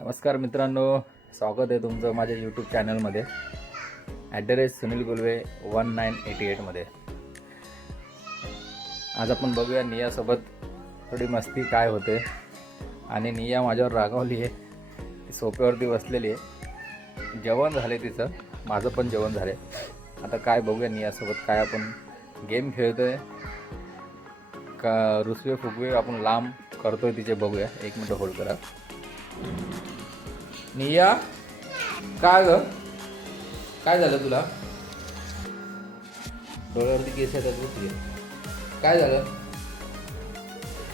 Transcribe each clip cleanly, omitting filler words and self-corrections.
नमस्कार मित्रांनो, स्वागत आहे तुमचं माझ्या यूट्यूब चॅनलमध्ये @सुनील गुलवे 1988मध्ये। आज आपण बघूया नियासोबत थोडी मस्ती काय होते। आणि निया माझ्यावर रागावली आहे, ती सोफ्यावरती बसलेली आहे। जेवण झाले तिचं, माझं पण जेवण झाले। आता काय बघूया नियासोबत काय आपण गेम खेळतोय का रुसवे फुगवे आपण लांब करतोय तिचे, बघूया। 1 मिनिट होल्ड करा। निया, काय ग, काय झालं तुला? डोळ्यावरती केस येतात तुझे, काय झालं?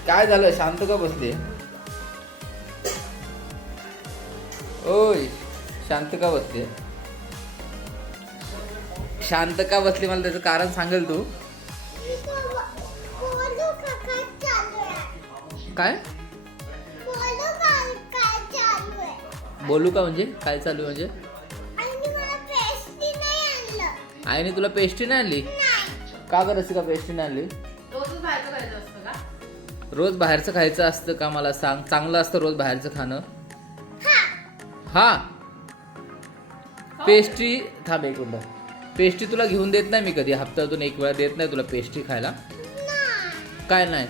काय झालं? शांत का बसली? ओय, शांत का बसली? शांत का बसली मला त्याचं कारण सांगेल तू? काय बोलू का? म्हणजे काय चालू आहे? म्हणजे आईने तुला पेस्ट्री नाही आणली का? गरज का पेस्ट्री नाही आणली? रोज बाहेरचं खायचं असतं का? मला सांग, चांगलं असतं रोज बाहेरचं खाणं? हा, पेस्ट्री थांब 1 मिनिट। पेस्ट्री तुला घेऊन देत नाही मी कधी, हप्त्यातून 1 वेळा देत नाही तुला पेस्ट्री खायला? काय नाही?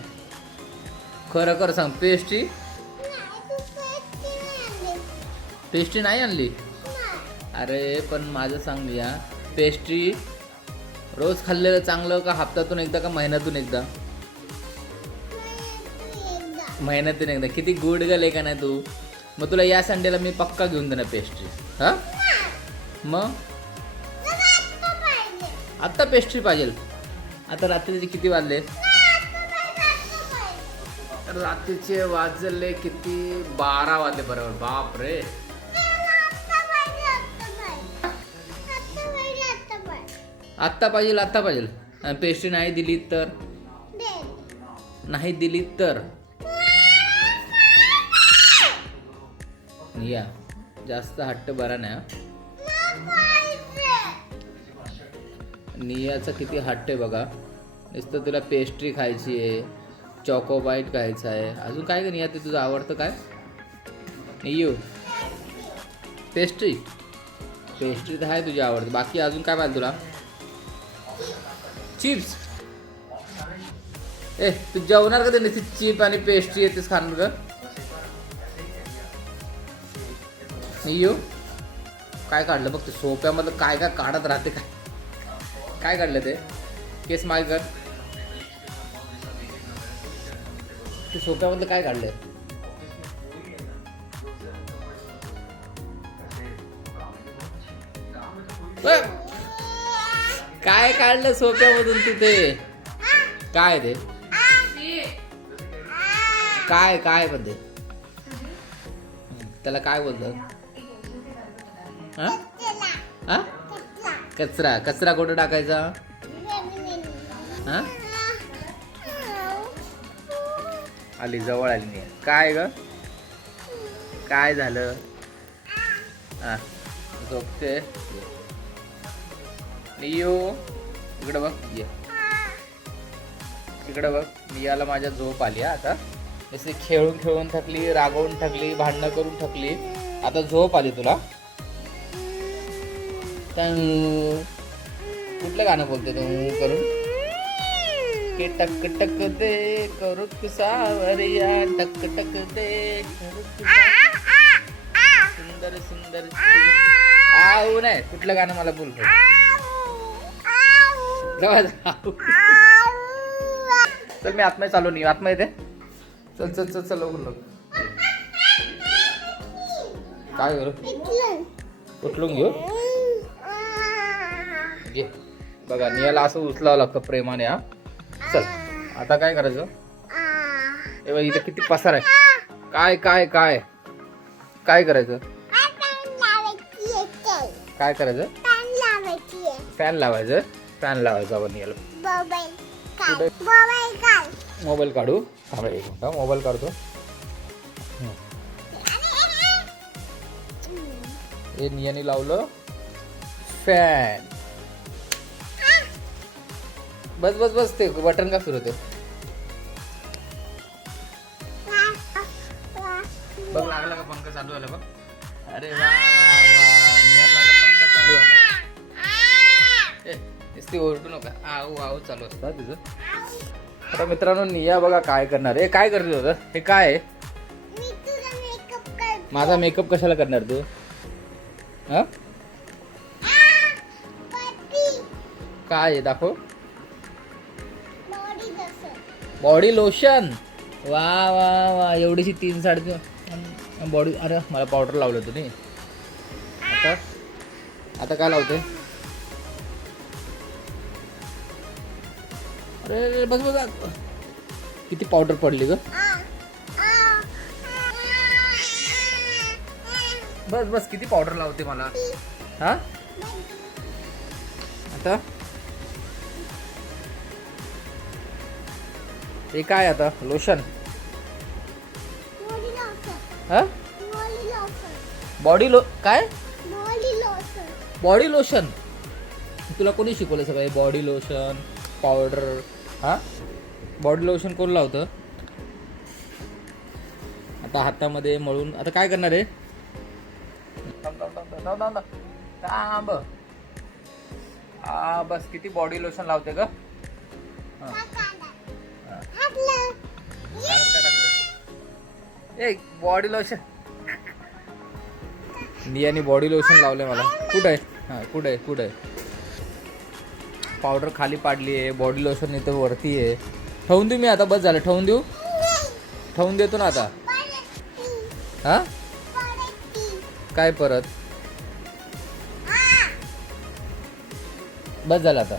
खरं कर सांग, पेस्ट्री नाही आणली? अरे पण माझं सांग या, पेस्ट्री रोज खाल्लेलं चांगलं का हप्त्यातून एकदा का महिन्यातून एकदा? महिन्यातून एकदा। किती गुड गर्ल आहे का नाही तू? मग तुला या संडेला मी पक्का घेऊन देणार पेस्ट्री। हा मग आत्ता पेस्ट्री पाहिजे? आता रात्रीचे किती वाजले? रात्रीचे वाजले किती? 12 वाजले बरोबर। बाप रे, आत्ता पाहिजे? आत्ता पाहिजे? आणि पेस्ट्री नाही दिली तर? नाही दिली तर निया जास्त हट्ट बरा नाही। नियाचा किती हट्ट आहे बघा, नुसतं तुला पेस्ट्री खायची आहे, चॉकोबाईट खायचं आहे, अजून काय का निया? ते तुझं आवडतं काय? नियू पेस्ट्री तर आहे तुझी आवडतं, बाकी अजून काय पाहिजे तुला? चिप्स? ए तू जेवणार का? ते चिप आणि पेस्ट्री येतेस खाणार का? नियू काय काढलं बघ ते सोप्यामधलं? काय काय काढत राहते? काय काढलं ते? केस माग कर, ते सोप्यामधलं काय काढलंय? काय काढलं सोप्यामधून तू? ते काय ते? काय काय पण ते त्याला काय बोलतात? हा, कचरा? कचरा कुठं टाकायचा? हा, आली जवळ आली नाही। काय ग, काय झालं? हा, झोपते नियू, इकडं बघ, ये इकडं बघ। नियाला माझ्या झोप आली आता, जसे खेळून खेळून थकली, रागवून थकली, भांडणं करून थकली, आता झोप आली तुला। कुठलं गाणं बोलते तू करून? के टक टक दे करू सावरिया, टक टक दे सुंदर सुंदर आऊ नाही, कुठलं गाणं मला बोल? चल मी आत्मा चालू नाही, आत्मा येते। चल चल चल चल लवकर लवकर। काय करू? उचलून घेऊ घे बघा, नियाला असं उचलावं लागतं प्रेमाने। हा चल, आता काय करायचं? ए बघ इथं किती पसार आहे। काय काय काय काय करायचं? काय करायचं? फॅन लावायचं? फॅन लावायचा आपण नियाला। मोबाईल काढू? थांबा 1 मिनिट, मोबाईल काढतो। हे नियाने लावलं फॅन। बस बस बस, ते बटन का फिरवते? बघ लागला का पंखा चालू झालं बघ. अरे वा वा वा, नियाला पंखा चालू झाला. नुसती ओरडू नका, आऊ आऊ चालू असतं तुझं. आता मित्रांनो निया बघा काय करणार. हे काय करत होतं? हे काय आहे? माझा मेकअप कशाला करणार तू? हा काय आहे दाखव. Body lotion. वा वा वा, एवढीशी 3-3.5 बॉडी. अरे मला पावडर लावलं होतं नाही. आता काय लावते? अरे बस बघ किती पावडर पडली ग. बस बस, किती पावडर लावते मला. हा आता हे काय? आता लोशन. हा बॉडी काय? Body lotion. तुला कोणी शिकवलं सगळं बॉडी लोशन पावडर? हा बॉडी लोशन कोण लावतं? आता हातामध्ये मळून आता काय करणार आहे? थांब. हा बस, किती बॉडी लोशन लावते ग. Body lotion. नियाने बॉडी लोशन लावले मला. कुठं आहे? हा कुठं आहे? कुठं आहे? पावडर खाली पाडली आहे, बॉडी लोशन इथं वरती आहे. ठेवून देऊ मी आता? बस झालं, ठेवून देऊ? ठेवून देतो ना आता. हा काय परत? बस झालं आता.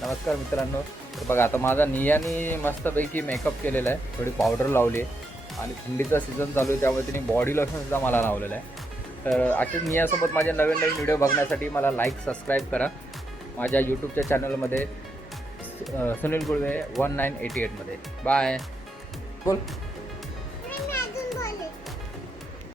नमस्कार मित्रांनो. तर बघा आता माझा नियाने मस्तपैकी मेकअप केलेला आहे, थोडी पावडर लावली आहे आणि थंडीचा सीझन चालू आहे त्यामुळे तिने बॉडी लोशनसुद्धा मला लावलेलं आहे. तर अशीच नियासोबत माझे नवीन नवीन व्हिडिओ बघण्यासाठी मला लाईक सबस्क्राईब करा माझ्या यूट्यूबच्या चॅनलमध्ये सुनील गुळवे 1988 मध्ये. बाय. बोल.